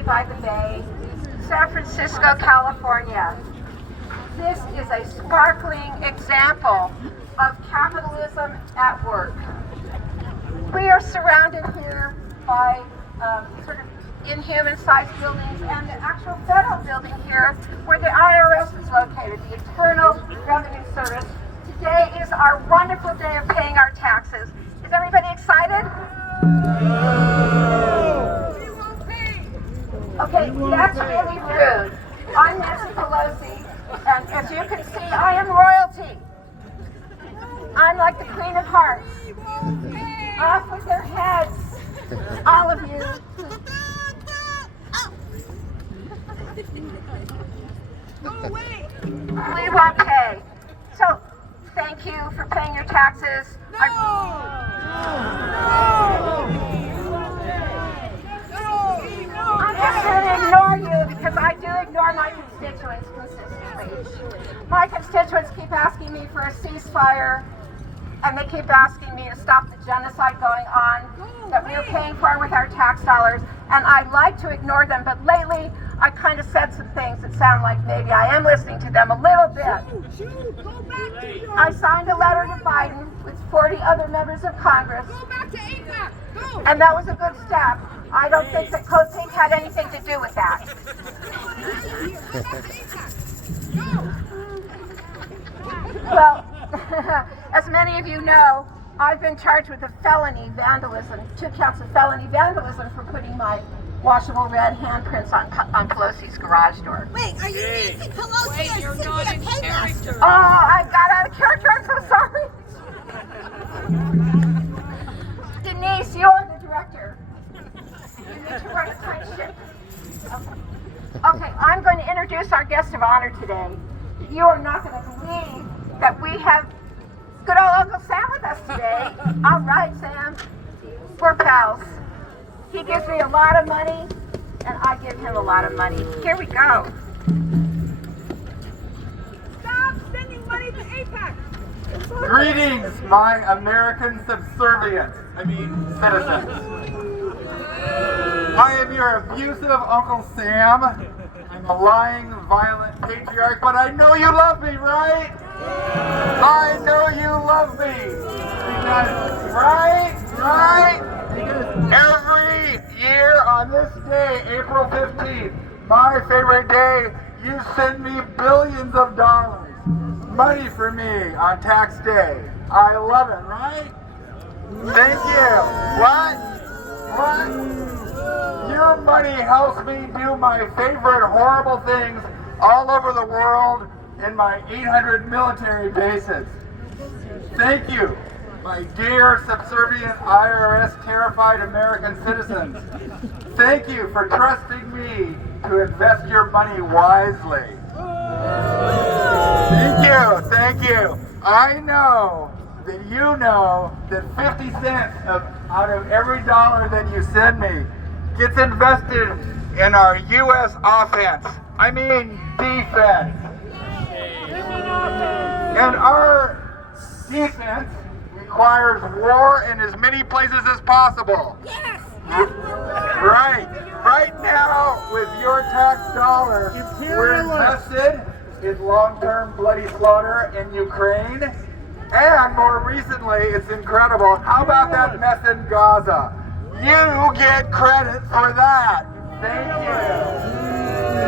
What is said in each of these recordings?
City by the Bay, San Francisco, California. This is a sparkling example of capitalism at work. We are surrounded here by sort of inhuman-sized buildings and the actual federal building here where the IRS is located, the Internal Revenue Service. Today is our wonderful day of paying our taxes. Is everybody excited? Okay, that's really rude. I'm Nancy Pelosi, and as you can see, I am royalty. I'm like the Queen of Hearts. Off with their heads, all of you. Go away! We won't pay. So, thank you for paying your taxes. I'm just going to ignore you because I do ignore my constituents consistently. My constituents keep asking me for a ceasefire, and they keep asking me to stop the genocide going on that we are paying for with our tax dollars. And I like to ignore them, but lately I kind of said some things that sound like maybe I am listening to them a little bit. I signed a letter to Biden with 40 other members of Congress. Go back to AIPAC! Go! And that was a good step. I don't think that CODEPINK had anything to do with that. Well, as many of you know, I've been charged with a felony vandalism, 2 counts of felony vandalism for putting my washable red handprints on Pelosi's garage door. Wait, are you using Pelosi as Cynthia Paymaster? Oh, I got out of character. I'm so sorry. Denise, you're the director. You need to run a tight ship. Okay, I'm going to introduce our guest of honor today. You are not going to believe that we have good old Uncle Sam with us today. All right, Sam. We're pals. He gives me a lot of money, and I give him a lot of money. Here we go. Stop sending money to AIPAC! Greetings, my American subservient, citizens. I am your abusive Uncle Sam. I'm a lying, violent patriarch, but I know you love me, right? I know you love me. Because, right? Every year on this day, April 15th, my favorite day, you send me billions of dollars. Money for me on tax day. I love it, right? Thank you. What? Your money helps me do my favorite horrible things all over the world in my 800 military bases. Thank you, my dear subservient IRS terrified American citizens. Thank you for trusting me to invest your money wisely. Thank you. I know that you know that 50 cents out of every dollar that you send me gets invested in our U.S. defense. And our defense requires war in as many places as possible. Yes! Right now, with your tax dollars, we're invested in long-term bloody slaughter in Ukraine. And more recently, it's incredible. How about that mess in Gaza? You get credit for that. Thank you.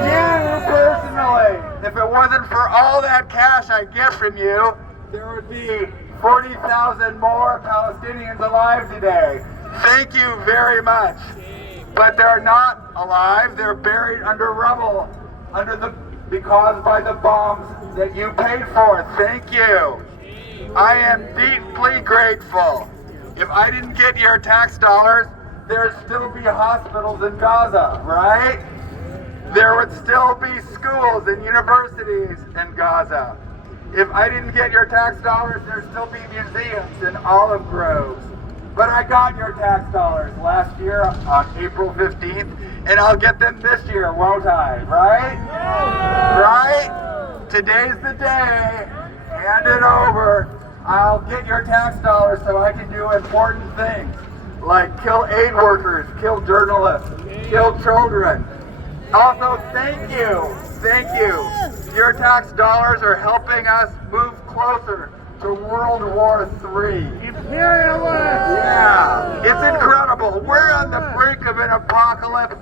You personally. If it wasn't for all that cash I get from you, there would be 40,000 more Palestinians alive today. Thank you very much. But they're not alive. They're buried under rubble, because by the bombs that you paid for. Thank you. I am deeply grateful. If I didn't get your tax dollars, there'd still be hospitals in Gaza, right? There would still be schools and universities in Gaza. If I didn't get your tax dollars, there'd still be museums and olive groves. But I got your tax dollars last year on April 15th, and I'll get them this year, won't I? Right? Right? Today's the day. Hand it over. I'll get your tax dollars so I can do important things, like kill aid workers, kill journalists, kill children, Also, thank you. Thank you. Your tax dollars are helping us move closer to World War III. Imperialist! Yeah, it's incredible. We're on the brink of an apocalypse,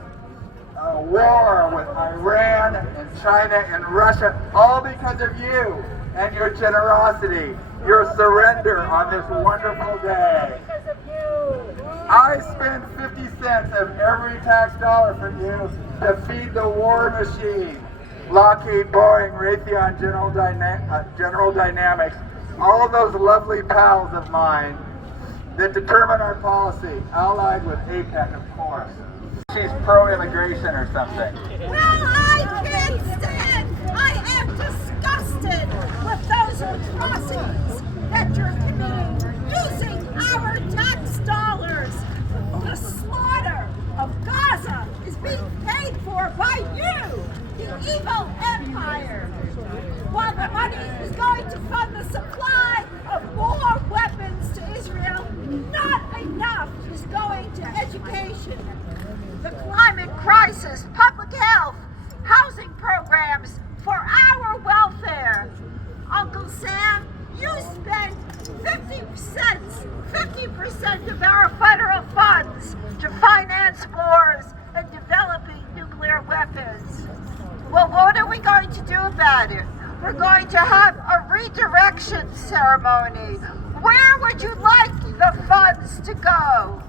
a war with Iran and China and Russia, all because of you and your generosity, your surrender on this wonderful day. I spend 50 cents of every tax dollar from you to feed the war machine. Lockheed, Boeing, Raytheon, General Dynamics, all of those lovely pals of mine that determine our policy, allied with AIPAC, of course. She's pro-immigration or something. Well, I can't stand. I am disgusted with those atrocities that you're committing using our tax dollars. The slaughter of Gaza is being paid for by you, the evil empire. While the money is going to fund the supply of more weapons to Israel, not enough is going to education, the climate crisis, public health, housing programs for our welfare. Uncle Sam, you spend 50% of our federal funds to finance wars and developing nuclear weapons. Well, what are we going to do about it? We're going to have a redirection ceremony. Where would you like the funds to go?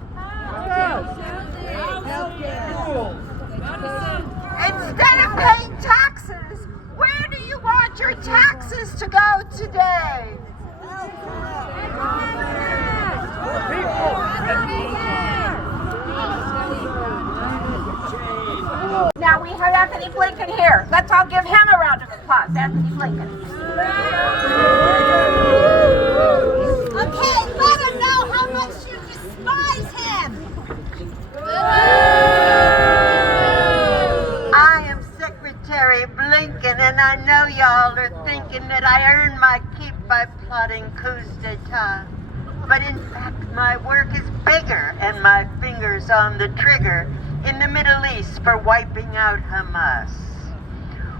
Instead of paying taxes, where do you want your taxes to go today? Now we have Anthony Blinken here. Let's all give him a round of applause. Anthony Blinken. Okay, let him know how much you despise him. I am Secretary Blinken, and I know y'all are thinking that I earned my keep by plotting coups d'etat. But in fact, my work is bigger, and my finger's on the trigger in the Middle East for wiping out Hamas.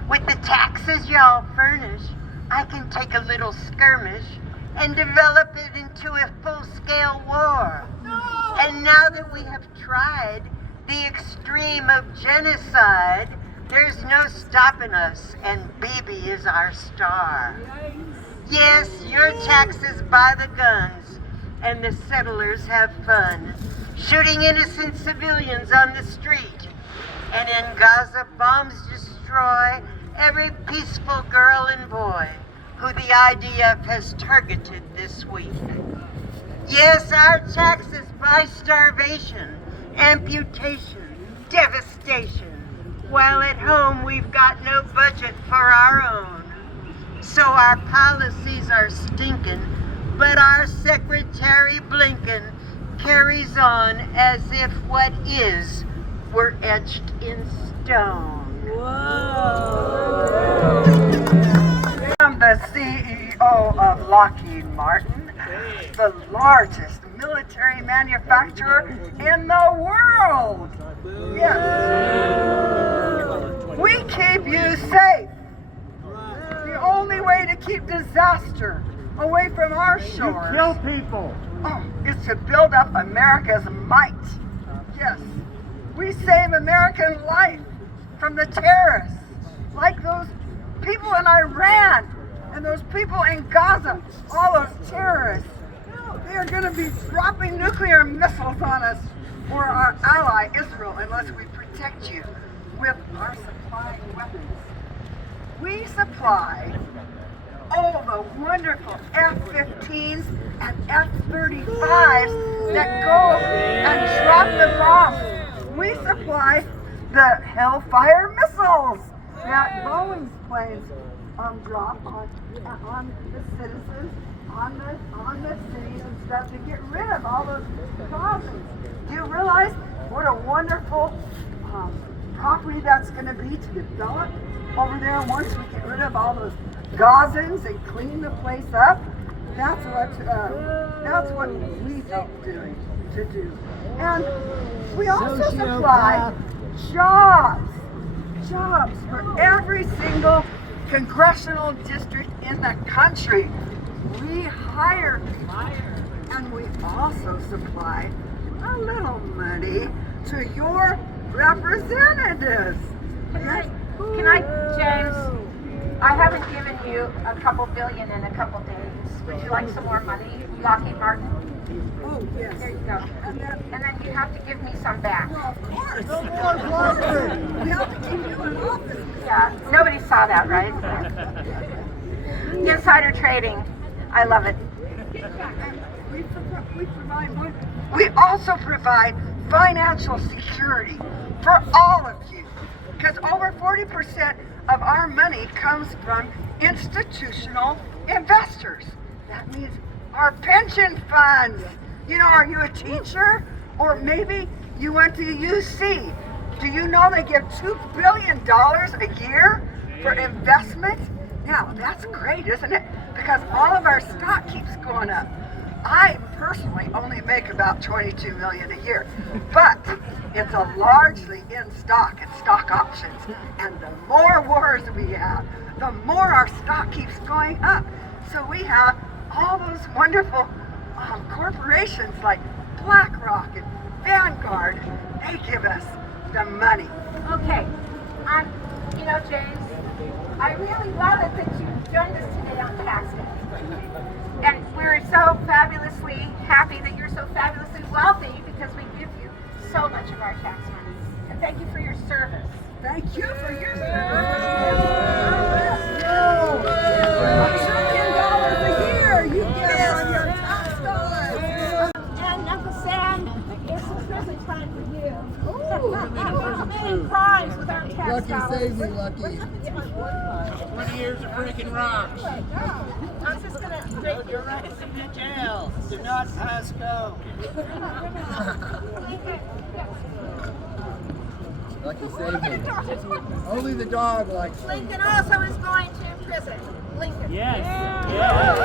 With the taxes y'all furnish, I can take a little skirmish and develop it into a full-scale war. No! And now that we have tried the extreme of genocide, there's no stopping us, and Bibi is our star. Yes, your taxes buy the guns, and the settlers have fun, shooting innocent civilians on the street. And in Gaza, bombs destroy every peaceful girl and boy who the IDF has targeted this week. Yes, our taxes buy starvation, amputation, devastation, while at home we've got no budget for our own. So our policies are stinking, but our Secretary Blinken carries on as if what is were etched in stone. I'm the CEO of Lockheed Martin, the largest military manufacturer in the world. Yes. We keep you safe. The only way to keep disaster away from our shores. You kill people. Is to build up America's might. Yes. We save American life from the terrorists, like those people in Iran and those people in Gaza, all those terrorists. They are going to be dropping nuclear missiles on us or our ally Israel unless we protect you with our supplying weapons. We supply all the wonderful F-15s and F-35s that go and drop the bombs. We supply the Hellfire missiles that Boeing's planes drop on the citizens, on the cities and stuff to get rid of all those causes. Do you realize what a wonderful property that's going to be to develop over there once we get rid of all those Gazans and clean the place up? That's what we felt to do. And we also supply jobs. jobs for every single congressional district in the country. We hire people, and we also supply a little money to your representatives. Can I, James, I haven't given you a couple billion in a couple days. Would you like some more money, Lockheed Martin? Oh, yes. There you go. And then you have to give me some back. Well, of course. We have to keep you in office. Yeah, nobody saw that, right? Insider trading. I love it. We also provide financial security for all of you, because over 40% of our money comes from institutional investors. That means our pension funds. You know, are you a teacher? Or maybe you went to UC. Do you know they give $2 billion a year for investment? Now, that's great, isn't it? Because all of our stock keeps going up. I personally only make about $22 million a year, but it's a largely in stock and stock options. And the more wars we have, the more our stock keeps going up. So we have all those wonderful corporations like BlackRock and Vanguard. They give us the money. Okay. You know, James, I really love it that you joined us today on Tax Day. And we're so fabulously happy that you're so fabulously wealthy because we give you so much of our tax money. And thank you for your service. Thank you for your service. $1 million a year you get on your tax dollars. And Uncle Sam, it's some prison time for you. Committing crimes with our tax Lucky dollars. save me, Lucky. 20 years of breaking rocks. I was just gonna break your right. In jail. Do not pass go. Lucky save me. Only the dog likes me. Lincoln also is going to prison. Lincoln. Yes. Yes.